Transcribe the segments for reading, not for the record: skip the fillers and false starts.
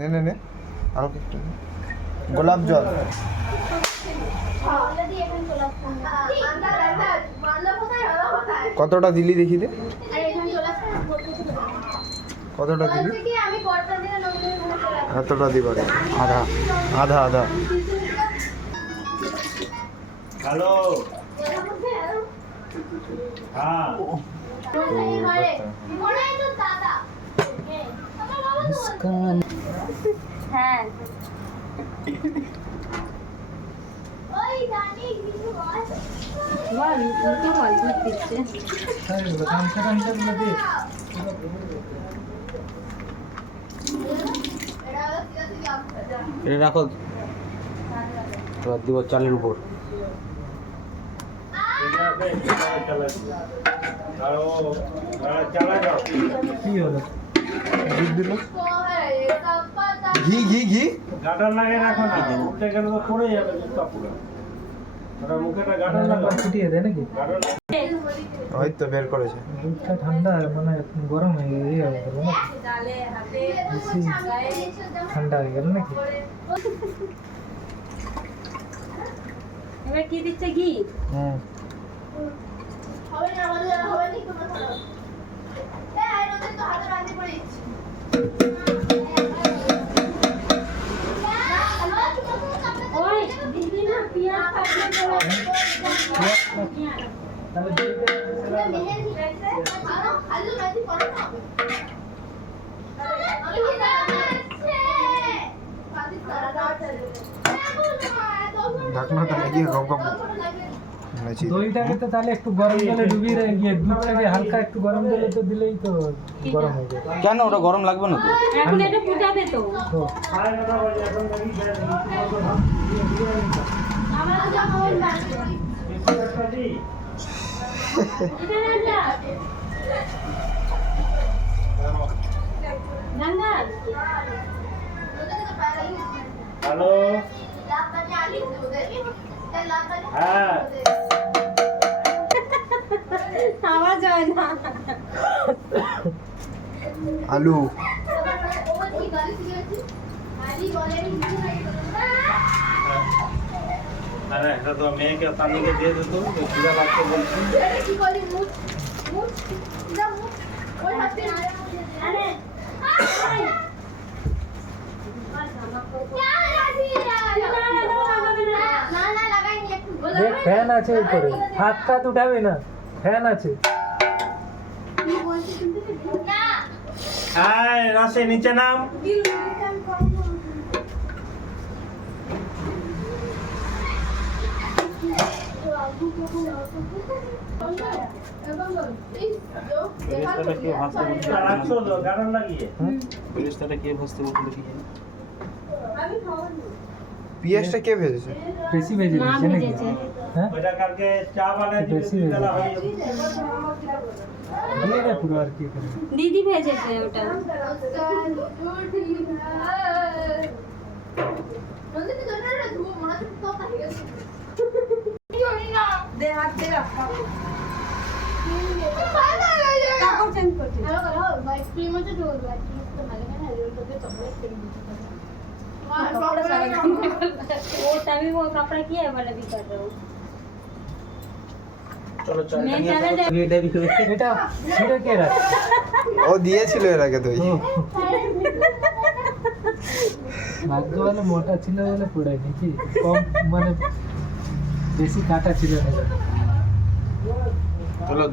নে নে নে আরো একটু গোলাপ জল কতটা দিলি দেখি দে কতটা দিলি এতটা দিবারে আধা আধা আধা হ্যালো হ্যাঁ মুস্কান হ্যাঁ বল মুখে বল দুধ দিচ্ছে এটা রাখো এবার দিব চালের উপর কি হলো দুধ দিল ঘি ঘি ঘি গাটার লাগে রাখো না উঠতে গেলে তো পড়ে যাবে দুধটা পুরো ওটা মুখেটা গাটার লাগা ফুটিয়ে দেয় নাকি ওই তো বের করেছে দুধটা ঠান্ডা মানে গরম হয়ে গেল না বেশি ঠান্ডা হয়ে গেল নাকি এবার কি দিচ্ছে ঘি হ্যাঁ হবে না আমাদের হবে না কোনো এই আই রোদে তো হাতে বাঁধে পড়ে যাচ্ছে ওই দিদি না পিয়াজ কাটলে তো তাহলে মেহেন্দি আরো আলু ভাজি করো না আমি যাচ্ছে বাদি সারা দাও চলে ঢাকনাটা লাগিয়ে গম দইটাকে তো তাহলে একটু গরম জলে ডুবিয়ে গিয়ে দুধটাকে হালকা একটু গরম জলে তো দিলেই তো গরম হয়ে যাবে কেন ওটা গরম লাগবে না তো এখন এটা ফুটাবে তো তো সাড়ে 9টা বাজে এখন দেখি আমার যা মোবাইল বাজে গঙ্গা হ্যালো লাপানি আলি দে তাই লাপানি হ্যাঁ আওয়াজ হয় না আলু ও কি গালি শিখেছি আলি বলে আরে এটা তো মেয়েকে তানিকে দিয়ে দিত খিদা লাগতে বলছি আরে কি বলি মুখ মুখ যা মুখ ওই হাতে আরে না না লাগাইনি একটু দেখ ফ্যান আছে উপরে হাত কাত উঠাবে না ফ্যান আছে না হ্যাঁ রাসে নিচে নাম রাখছো তো গাটার লাগিয়ে ফেরেশতাটা কে ভাজতে বলতে দেখি পেঁয়াজটা কে ভেজেছে বেশি ভেজে মা দিচ্ছে নাকি ভেজেছে। হ্যাঁ ওইটা কালকে চা বানায় দিবে বেশি দুই বেলা হয়ে যাবে দিয়ে দে পুরো আর কি করে দিদি ভেজেছে ওটা কাপড় চেঞ্জ করছি वो तभी वो कपड़ा किया है वाला भी कर रहा हूँ চলো চল मैं चला जाए এটা भी এটা ছিঁড়ে কে রাখে ও দিয়েছিল এর আগে দই ভাগ্য বলে মোটা ছিল বলে পড়ে নাকি কম মানে বেশি কাটা ছিল না চলো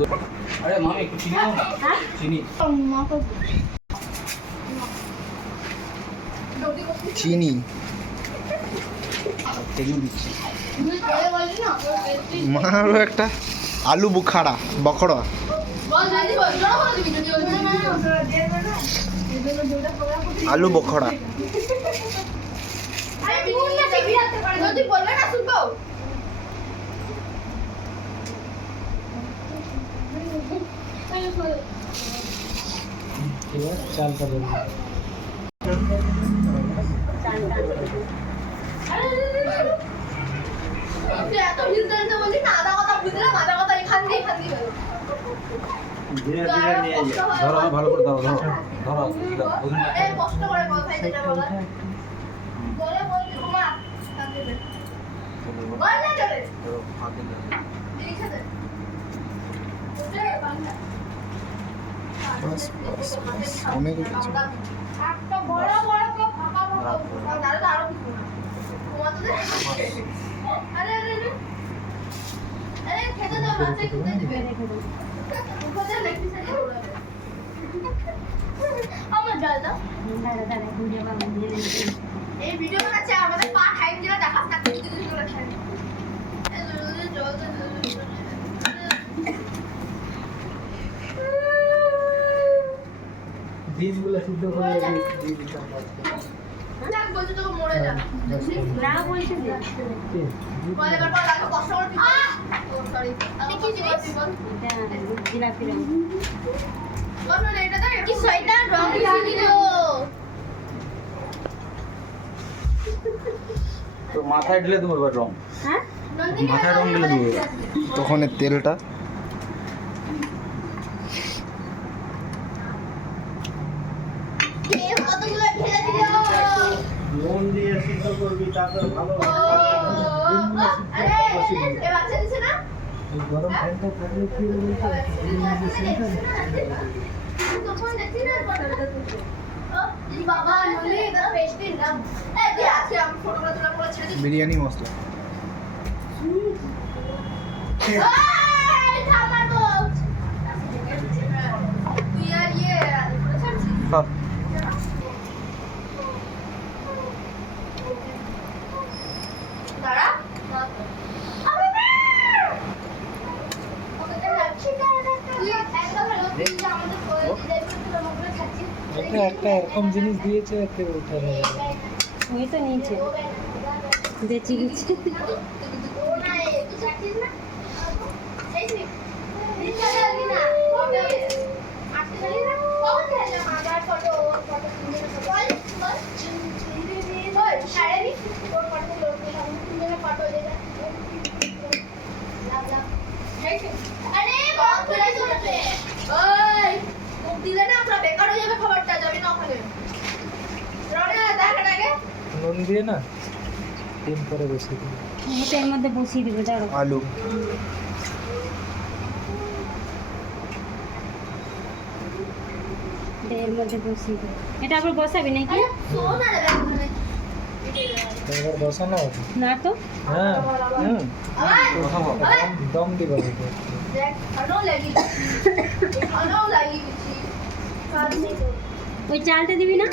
আরে মামি একটু চিনি দাও না চিনি চিনি তেল দিচ্ছি মারো একটা আলু বুখারা বখড়া আলু বখড়া এবার চালটা দেবো এত ভিড় বলি না আধা কথা বুঝলাম আধা কথা এখান দিয়ে ধীরে ধীরে নিয়ে যাও ধরো ভালো করে ধরো ধরো এই কষ্ট করে কথাই যেটা বলা জোরে বলছি ঘুমা বল না জোরে লিখে দে জোরে বাংলা বাস বাস বাস অনেক হয়েছে। একটা বড় বড় করে ফাঁকা ফাঁকা দাঁড়া তো আরো কিছু না ঘুমাতে দে আরে আরে আরে খেতে দাও বাচ্চা খেতে দিবে উপরে লেখি সারি দৌড়াবে আমার জল দাও এই ভিডিও বানাচ্ছে আমাদের পা খাই দিলে দেখাস না কিছু কিছু করে খাই জল বীজগুলো সিদ্ধ করে দিয়ে দিতাম যাক বলতে তো মরে যা না বলছি যে বলে বাবা লাগো কষ্ট করে ও সরি আমি কি জিনিস জিলাপি রং বল না এটা তো কি শয়তান রং মিশিয়ে দিল তো মাথায় ঢেলে দেবো এবার রং হ্যাঁ নন্দিনী মাথায় রং ঢেলে দেবো তখন এর তেলটা কে কতগুলো ঢেলে দিল মন দিয়ে সিদ্ধ করবি তারপর ভালো আরে এ বাচ্চা দিছে না এই গরম ফ্যানটা থাকলে কি হবে বলতো তখন দেখছি না বাবা নলি এটা পেস্ট দিন না এই তুই আজকে আমি ফটোগুলো তোলা করে ছেড়ে দিই বিরিয়ানি মশলা এই থামার বল তুই আর ইয়ে ছাড়ছিস হ্যাঁ দাঁড়া আমি না ওকে তো লাগছে তুই একদম ভালো তুই আমাদের করে দিলে তুই আমাকে ছাড়ছিস এটা একটা এরকম জিনিস দিয়েছে এতে উঠে যাবে ওই তো নিচে বেঁচে গেছে ও না তুই ছাড়ছিস না এই তুই নিচে যাবি না ফটো আটকে যাবি না কখন খেলে আমার ফটো ফটো সুন্দর বল বল বল সাড়ে নি তোর ফটো লোড করে আমি সুন্দর ফটো দে লাভ লাভ আরে কত করে চলছে ওই মুখ দিলে না আমরা বেকার হয়ে যাবে খবরটা যাবি না ওখানে রনে দেখ আগে নুন দিয়ে না ডিম করে বসিয়ে দিই এটা এর মধ্যে বসিয়ে দেবে দাঁড়ো আলু এর মধ্যে বসিয়ে দেবে এটা আবার বসাবি নাকি শোন না রে ওখানে এবার বসানো হবে না তো হ্যাঁ আবার দম দিব দেখ খানো লাগি খানো লাগি গেছি কাজ নেই তো ওই চালটা দিবি না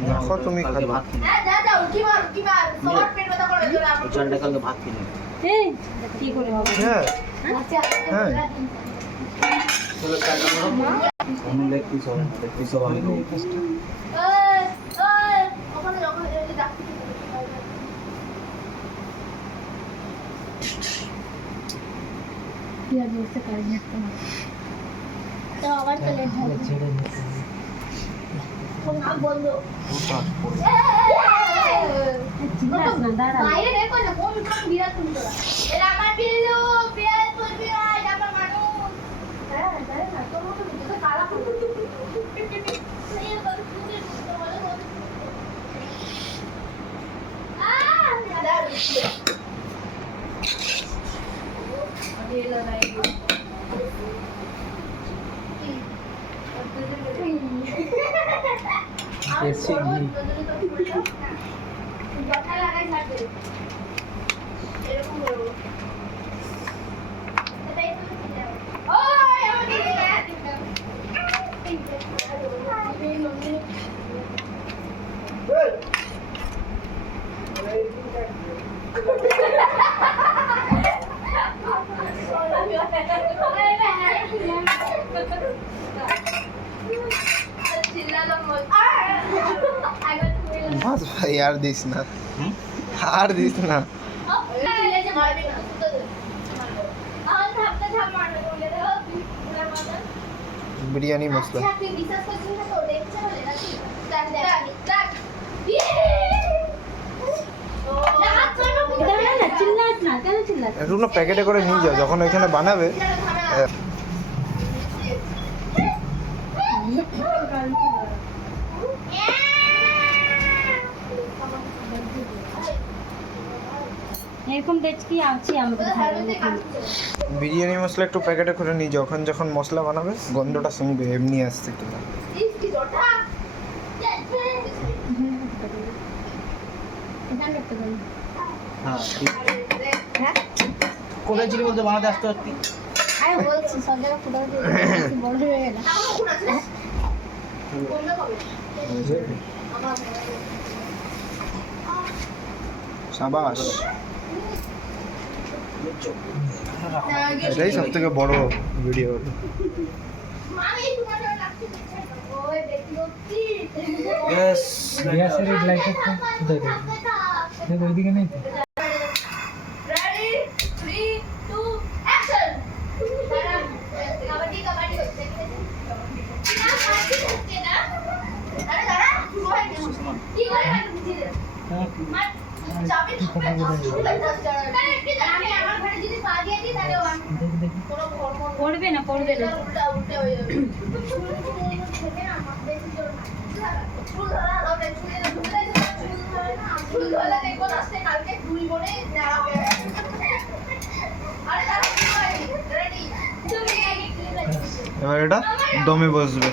দেখো তুমি কালকে খাবে ভাত কিনে হ্যাঁ যা যা উঠি মার সবার পেট ব্যথা করে চলে আমি ওই চালটা কালকে ভাত কিনে এই কি করে হবে হ্যাঁ আচ্ছা হ্যাঁ। চলো চালটা ধরো অন্য লেগ পিস হবে লেগ পিস হবে আমি এই কাজটা এই এই ওখানে যখন এই যে ডাক্তার কি আর বলতে পারি না তো আবার চলে যাবে ছেড়ে নিতে হবে। তো নাক বন্ধ চিল্লাস না দাঁড়া বাইরে দেখো না কোন কোন বিরাট তুমি তোরা এরা আমার বিল্লু বিরাট তুই বিরাট আমার মানুষ হ্যাঁ জানে না তোর মতো তো কালা করো এই তো তুমি বলো ये लगाई देसी घी। কথা লাগাই থাকবে এরকম করব এটাই তো ওই আমাকে বাস ভাই আর দিস না আর দিস না বিরিয়ানি মশলা দাঁড়া না চিল্লাস না কেন চিল্লাস একটু না প্যাকেটে করে নিয়ে যাও যখন ওইখানে বানাবে এরকম দেখছি আছি আমাদের বিরিয়ানি মশলা একটু প্যাকেটে করে নিই, যখন যখন মশলা বানাবে গন্ধটা শুনবে এমনি আসছে কিনা। হ্যাঁ কোথায় ছিলি বলতে বানাতে আসতে পারতি। আমি বলছি সব জায়গায় ফুটাও দিয়ে বড় হয়ে গেল সাবাস, এটাই সব থেকে বড় ভিডিও। ইয়েস গ্যাসের এই লাইটারটা কোথায় দেখবো? দেখ ওইদিকে নেই তো। Ready? 3, 2, action! कबड्डी कबड्डी होते हैं ना पार्टी होते हैं ना अरे दादा शुरू है की करे ना तुझे मत चाबी अरे की আমি আমার ঘরে যদি পা দিয়ে দিই তাহলে কোনো হরমোন পড়বে না উল্টা উল্টা হয়ে যাবে থেকে না বেশি জোর না চুল ধরা হবে চুল ধরা দেখো রাস্তে কালকে দুই বনে নেওয়া হবে আরে দাঁড়া রেডি তুমি এবার এটা দমে বসবে।